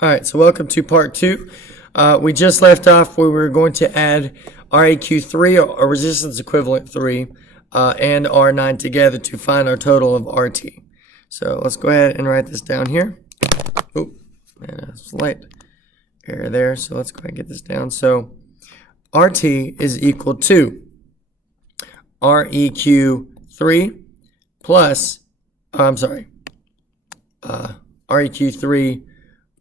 All right, so welcome to part two. We just left off where we were going to add REQ3, or resistance equivalent 3, and R9 together to find our total of RT. So let's go ahead and write this down here. Oh, and a slight error there, so let's go ahead and get this down. So RT is equal to REQ3 plus, REQ3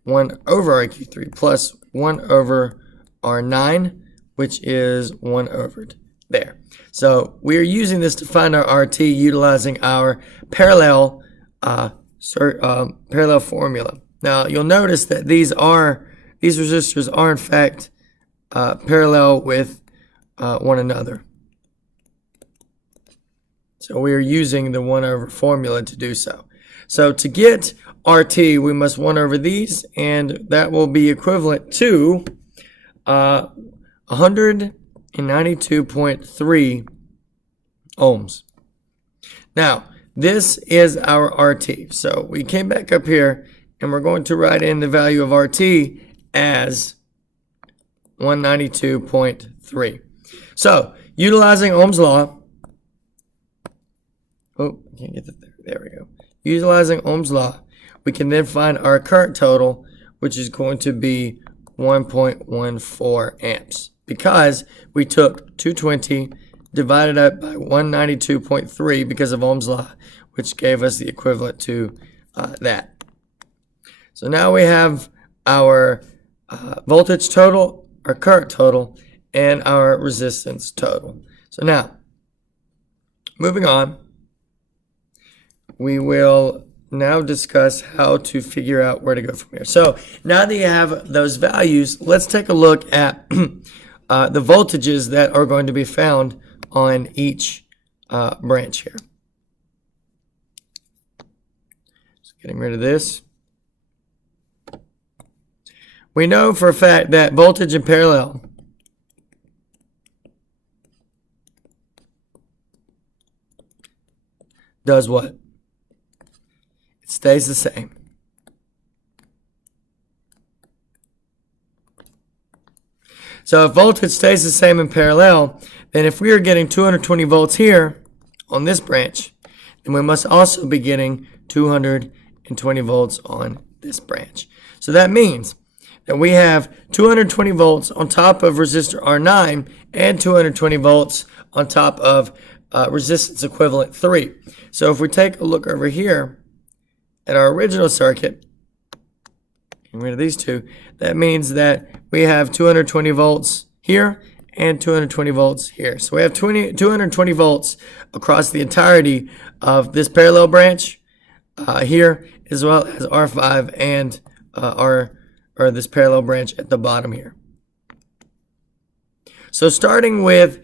1 over REQ3 plus 1 over R9, which is 1 over there. So we are using this to find our RT utilizing our parallel parallel formula. Now you'll notice that these resistors are in fact parallel with one another. So we are using the 1 over formula to do so. So to get RT, we must 1 over these, and that will be equivalent to 192.3 ohms. Now, this is our RT. So we came back up here, and we're going to write in the value of RT as 192.3. So, utilizing Ohm's law, oh, I can't get that there. There we go. Utilizing Ohm's law, we can then find our current total, which is going to be 1.14 amps, because we took 220 divided up by 192.3 because of Ohm's law, which gave us the equivalent to that. So now we have our voltage total, our current total, and our resistance total. So now, moving on, we will now discuss how to figure out where to go from here. So now that you have those values, let's take a look at the voltages that are going to be found on each branch here. So getting rid of this. We know for a fact that voltage in parallel does what? It stays the same. So if voltage stays the same in parallel, then if we are getting 220 volts here on this branch, then we must also be getting 220 volts on this branch. So that means that we have 220 volts on top of resistor R9 and 220 volts on top of resistance equivalent 3. So if we take a look over here at our original circuit, get rid of these two, that means that we have 220 volts here and 220 volts here. So we have 220 volts across the entirety of this parallel branch here, as well as R5 and this parallel branch at the bottom here. So starting with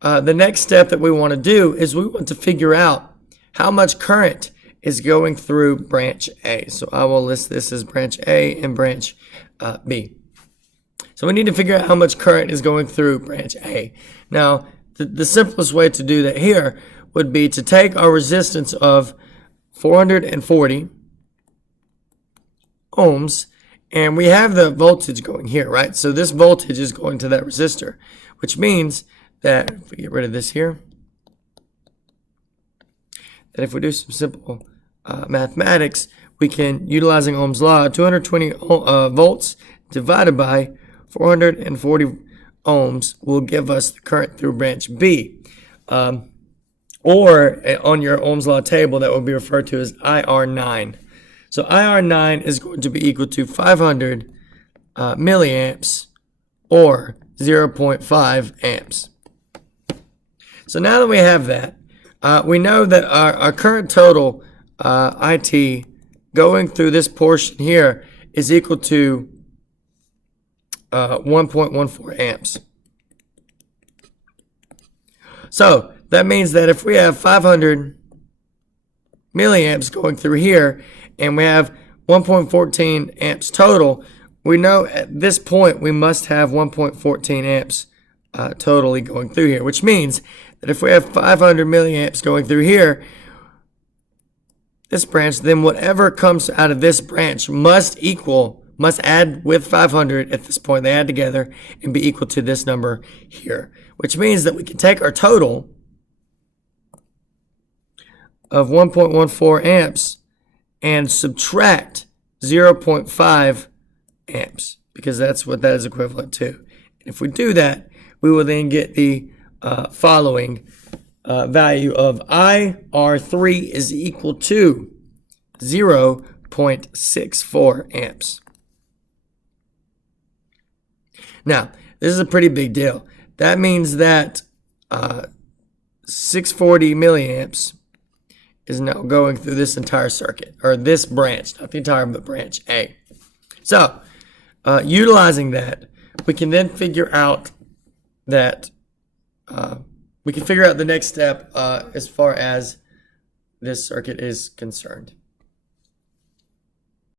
the next step that we want to do is we want to figure out how much current is going through branch A. So I will list this as branch A and branch B. So we need to figure out how much current is going through branch A. Now, the simplest way to do that here would be to take our resistance of 440 ohms, and we have the voltage going here, right? So this voltage is going to that resistor, which means that if we get rid of this here, that if we do some simple mathematics, we can, utilizing Ohm's law, 220 volts divided by 440 ohms will give us the current through branch B. Or on your Ohm's law table, that will be referred to as IR9. So IR9 is going to be equal to 500 milliamps or 0.5 amps. So now that we have that, we know that our current total IT going through this portion here is equal to 1.14 amps. So that means that if we have 500 milliamps going through here and we have 1.14 amps total, we know at this point we must have 1.14 amps totally going through here, which means that if we have 500 milliamps going through here, this branch, then whatever comes out of this branch must equal must add with 500 at this point. They add together and be equal to this number here, which means that we can take our total of 1.14 amps and subtract 0.5 amps, because that's what that is equivalent to. And if we do that, we will then get the following value of IR3 is equal to 0.64 amps. Now, this is a pretty big deal. That means that 640 milliamps is now going through this entire circuit, or this branch, not the entire, but branch A. So, utilizing that, we can then figure out that we can figure out the next step as far as this circuit is concerned.